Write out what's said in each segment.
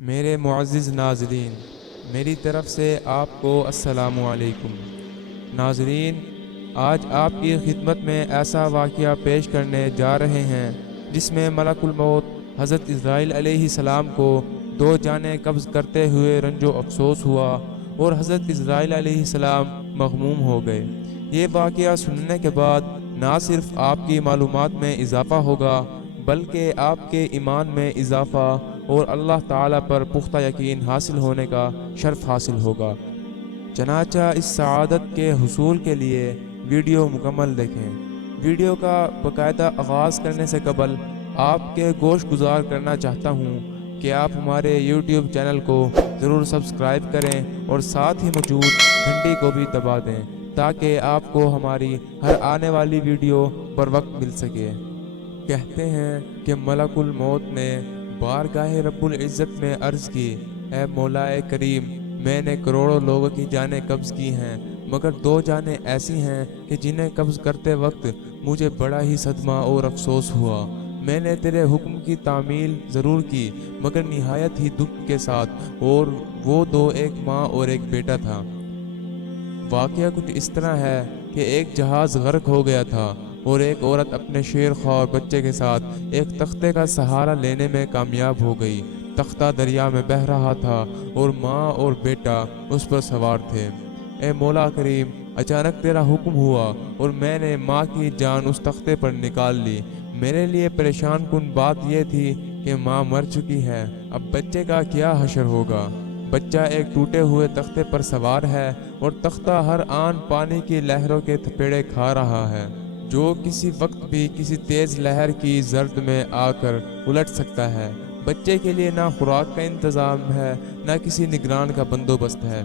میرے معزز ناظرین، میری طرف سے آپ کو السلام علیکم۔ ناظرین، آج آپ کی خدمت میں ایسا واقعہ پیش کرنے جا رہے ہیں جس میں ملک الموت حضرت اسرائیل علیہ السلام کو دو جانیں قبض کرتے ہوئے رنج و افسوس ہوا اور حضرت اسرائیل علیہ السلام مغموم ہو گئے۔ یہ واقعہ سننے کے بعد نہ صرف آپ کی معلومات میں اضافہ ہوگا بلکہ آپ کے ایمان میں اضافہ اور اللہ تعالیٰ پر پختہ یقین حاصل ہونے کا شرف حاصل ہوگا۔ چنانچہ اس سعادت کے حصول کے لیے ویڈیو مکمل دیکھیں۔ ویڈیو کا باقاعدہ آغاز کرنے سے قبل آپ کے گوش گزار کرنا چاہتا ہوں کہ آپ ہمارے یوٹیوب چینل کو ضرور سبسکرائب کریں اور ساتھ ہی موجود گھنٹی کو بھی دبا دیں تاکہ آپ کو ہماری ہر آنے والی ویڈیو پر وقت مل سکے۔ کہتے ہیں کہ ملک الموت نے بارگاہ رب العزت میں عرض کی، اے مولا کریم، میں نے کروڑوں لوگوں کی جانیں قبض کی ہیں مگر دو جانیں ایسی ہیں کہ جنہیں قبض کرتے وقت مجھے بڑا ہی صدمہ اور افسوس ہوا۔ میں نے تیرے حکم کی تعمیل ضرور کی مگر نہایت ہی دکھ کے ساتھ، اور وہ دو ایک ماں اور ایک بیٹا تھا۔ واقعہ کچھ اس طرح ہے کہ ایک جہاز غرق ہو گیا تھا اور ایک عورت اپنے شیر خوار بچے کے ساتھ ایک تختے کا سہارا لینے میں کامیاب ہو گئی۔ تختہ دریا میں بہہ رہا تھا اور ماں اور بیٹا اس پر سوار تھے۔ اے مولا کریم، اچانک تیرا حکم ہوا اور میں نے ماں کی جان اس تختے پر نکال لی۔ میرے لیے پریشان کن بات یہ تھی کہ ماں مر چکی ہے، اب بچے کا کیا حشر ہوگا؟ بچہ ایک ٹوٹے ہوئے تختے پر سوار ہے اور تختہ ہر آن پانی کی لہروں کے تھپیڑے کھا رہا ہے جو کسی وقت بھی کسی تیز لہر کی زرد میں آ کر الٹ سکتا ہے۔ بچے کے لیے نہ خوراک کا انتظام ہے نہ کسی نگران کا بندوبست ہے۔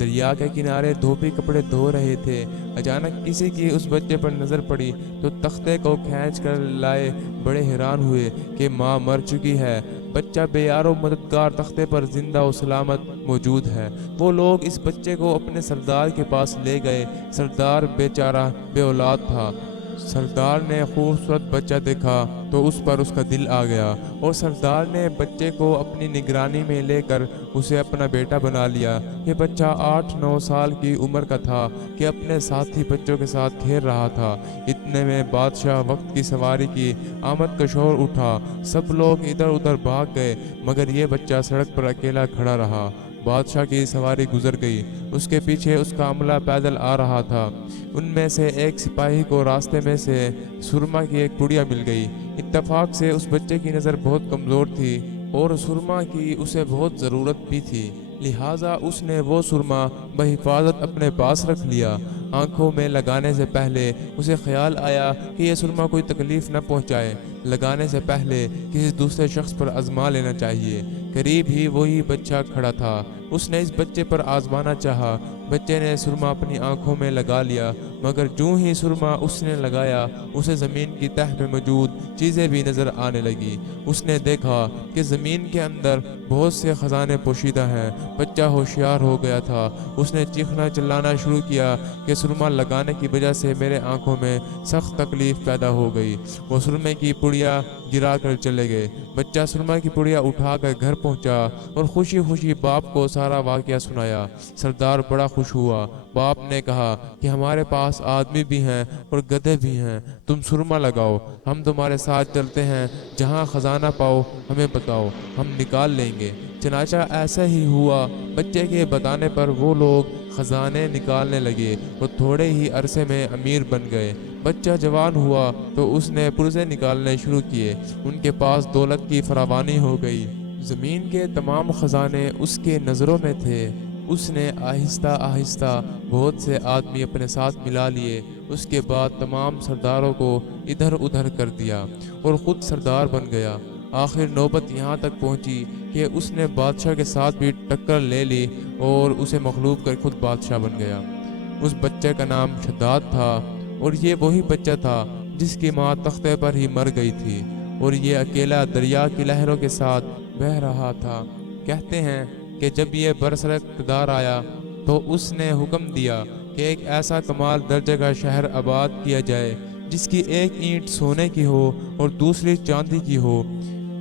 دریا کے کنارے دھوبی کپڑے دھو رہے تھے، اچانک کسی کی اس بچے پر نظر پڑی تو تختے کو کھینچ کر لائے بڑے حیران ہوئے کہ ماں مر چکی ہے، بچہ بے یار و مددگار تختے پر زندہ و سلامت موجود ہے۔ وہ لوگ اس بچے کو اپنے سردار کے پاس لے گئے۔ سردار بیچارہ بے اولاد تھا۔ سردار نے خوبصورت بچہ دیکھا تو اس پر اس کا دل آ گیا اور سردار نے بچے کو اپنی نگرانی میں لے کر اسے اپنا بیٹا بنا لیا۔ یہ بچہ 8-9 سال کی عمر کا تھا کہ اپنے ساتھی بچوں کے ساتھ کھیل رہا تھا۔ اتنے میں بادشاہ وقت کی سواری کی آمد کا شور اٹھا۔ سب لوگ ادھر ادھر بھاگ گئے مگر یہ بچہ سڑک پر اکیلا کھڑا رہا۔ بادشاہ کی سواری گزر گئی، اس کے پیچھے اس کا عملہ پیدل آ رہا تھا۔ ان میں سے ایک سپاہی کو راستے میں سے سرما کی ایک پڑیا مل گئی۔ اتفاق سے اس بچے کی نظر بہت کمزور تھی اور سرما کی اسے بہت ضرورت بھی تھی، لہٰذا اس نے وہ سرما بحفاظت اپنے پاس رکھ لیا۔ آنکھوں میں لگانے سے پہلے اسے خیال آیا کہ یہ سرما کوئی تکلیف نہ پہنچائے، لگانے سے پہلے کسی دوسرے شخص پر آزما لینا چاہیے۔ قریب ہی وہی بچہ کھڑا تھا، اس نے اس بچے پر آزمانا چاہا۔ بچے نے سرما اپنی آنکھوں میں لگا لیا مگر جوں ہی سرما اس نے لگایا اسے زمین کی تہہ میں موجود چیزیں بھی نظر آنے لگی۔ اس نے دیکھا کہ زمین کے اندر بہت سے خزانے پوشیدہ ہیں۔ بچہ ہوشیار ہو گیا تھا، اس نے چیخنا چلانا شروع کیا کہ سرما لگانے کی وجہ سے میرے آنکھوں میں سخت تکلیف پیدا ہو گئی۔ وہ سرمے کی پڑیا گرا کر چلے گئے۔ بچہ سرما کی پڑیا اٹھا کر گھر پہنچا اور خوشی خوشی باپ کو سارا واقعہ سنایا۔ سردار بڑا خوش ہوا۔ باپ نے کہا کہ ہمارے پاس آدمی بھی ہیں اور گدھے بھی ہیں، تم سرما لگاؤ، ہم تمہارے ساتھ چلتے ہیں، جہاں خزانہ پاؤ ہمیں بتاؤ، ہم نکال لیں گے۔ چنانچہ ایسا ہی ہوا۔ بچے کے بتانے پر وہ لوگ خزانے نکالنے لگے اور تھوڑے ہی عرصے میں امیر بن گئے۔ بچہ جوان ہوا تو اس نے پرزے نکالنے شروع کیے، ان کے پاس دولت کی فراوانی ہو گئی۔ زمین کے تمام خزانے اس کے نظروں میں تھے۔ اس نے آہستہ آہستہ بہت سے آدمی اپنے ساتھ ملا لیے۔ اس کے بعد تمام سرداروں کو ادھر ادھر کر دیا اور خود سردار بن گیا۔ آخر نوبت یہاں تک پہنچی کہ اس نے بادشاہ کے ساتھ بھی ٹکر لے لی اور اسے مغلوب کر خود بادشاہ بن گیا۔ اس بچے کا نام شداد تھا اور یہ وہی بچہ تھا جس کی ماں تختے پر ہی مر گئی تھی اور یہ اکیلا دریا کی لہروں کے ساتھ بہہ رہا تھا۔ کہتے ہیں کہ جب یہ برسر اقتدار آیا تو اس نے حکم دیا کہ ایک ایسا کمال درجے کا شہر آباد کیا جائے جس کی ایک اینٹ سونے کی ہو اور دوسری چاندی کی ہو۔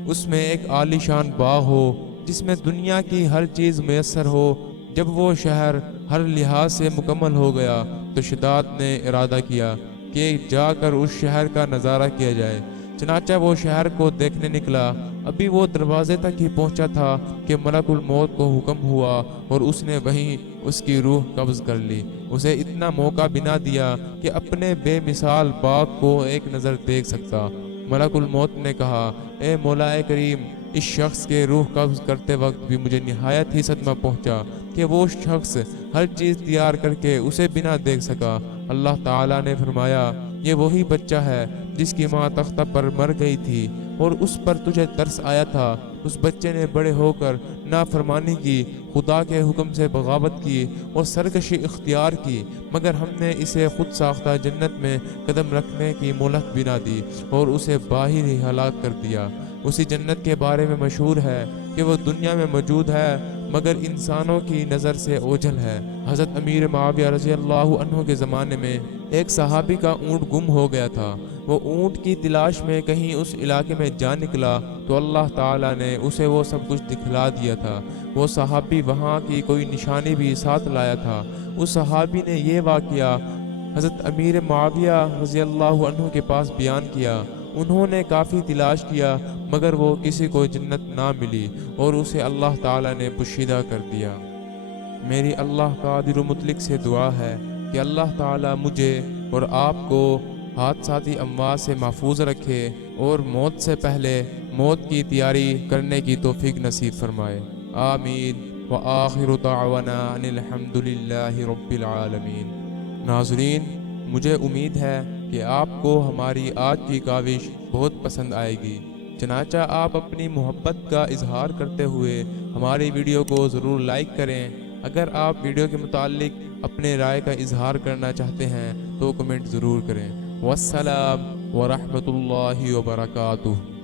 اس میں ایک عالی شان باغ ہو جس میں دنیا کی ہر چیز میسر ہو۔ جب وہ شہر ہر لحاظ سے مکمل ہو گیا تو شداد نے ارادہ کیا کہ جا کر اس شہر کا نظارہ کیا جائے۔ چنانچہ وہ شہر کو دیکھنے نکلا۔ ابھی وہ دروازے تک ہی پہنچا تھا کہ ملک الموت کو حکم ہوا اور اس نے وہیں اس کی روح قبض کر لی۔ اسے اتنا موقع بھی نہ دیا کہ اپنے بے مثال باغ کو ایک نظر دیکھ سکتا۔ ملک الموت نے کہا، اے مولا کریم، اس شخص کے روح قبض کرتے وقت بھی مجھے نہایت ہی صدمہ پہنچا کہ وہ شخص ہر چیز تیار کر کے اسے بھی نہ دیکھ سکا۔ اللہ تعالیٰ نے فرمایا، یہ وہی بچہ ہے جس کی ماں تختہ پر مر گئی تھی اور اس پر تجھے ترس آیا تھا۔ اس بچے نے بڑے ہو کر نافرمانی کی، خدا کے حکم سے بغاوت کی اور سرکشی اختیار کی، مگر ہم نے اسے خود ساختہ جنت میں قدم رکھنے کی مہلت بھی نہ دی اور اسے باہر ہی ہلاک کر دیا۔ اسی جنت کے بارے میں مشہور ہے کہ وہ دنیا میں موجود ہے مگر انسانوں کی نظر سے اوجھل ہے۔ حضرت امیر معاویہ رضی اللہ عنہ کے زمانے میں ایک صحابی کا اونٹ گم ہو گیا تھا۔ وہ اونٹ کی تلاش میں کہیں اس علاقے میں جا نکلا تو اللہ تعالیٰ نے اسے وہ سب کچھ دکھلا دیا تھا۔ وہ صحابی وہاں کی کوئی نشانی بھی ساتھ لایا تھا۔ اس صحابی نے یہ واقعہ حضرت امیر معاویہ رضی اللہ عنہ کے پاس بیان کیا۔ انہوں نے کافی تلاش کیا مگر وہ کسی کو جنت نہ ملی اور اسے اللہ تعالیٰ نے پوشیدہ کر دیا۔ میری اللہ قادر و مطلق سے دعا ہے کہ اللہ تعالیٰ مجھے اور آپ کو حادثاتی اموات سے محفوظ رکھے اور موت سے پہلے موت کی تیاری کرنے کی توفیق نصیب فرمائے، آمین۔ وآخر دعوانا ان الحمد للہ رب العالمین۔ ناظرین، مجھے امید ہے کہ آپ کو ہماری آج کی کاوش بہت پسند آئے گی، چنانچہ آپ اپنی محبت کا اظہار کرتے ہوئے ہماری ویڈیو کو ضرور لائک کریں۔ اگر آپ ویڈیو کے متعلق اپنے رائے کا اظہار کرنا چاہتے ہیں تو کمنٹ ضرور کریں۔ والسلام ورحمۃ اللہ وبرکاتہ۔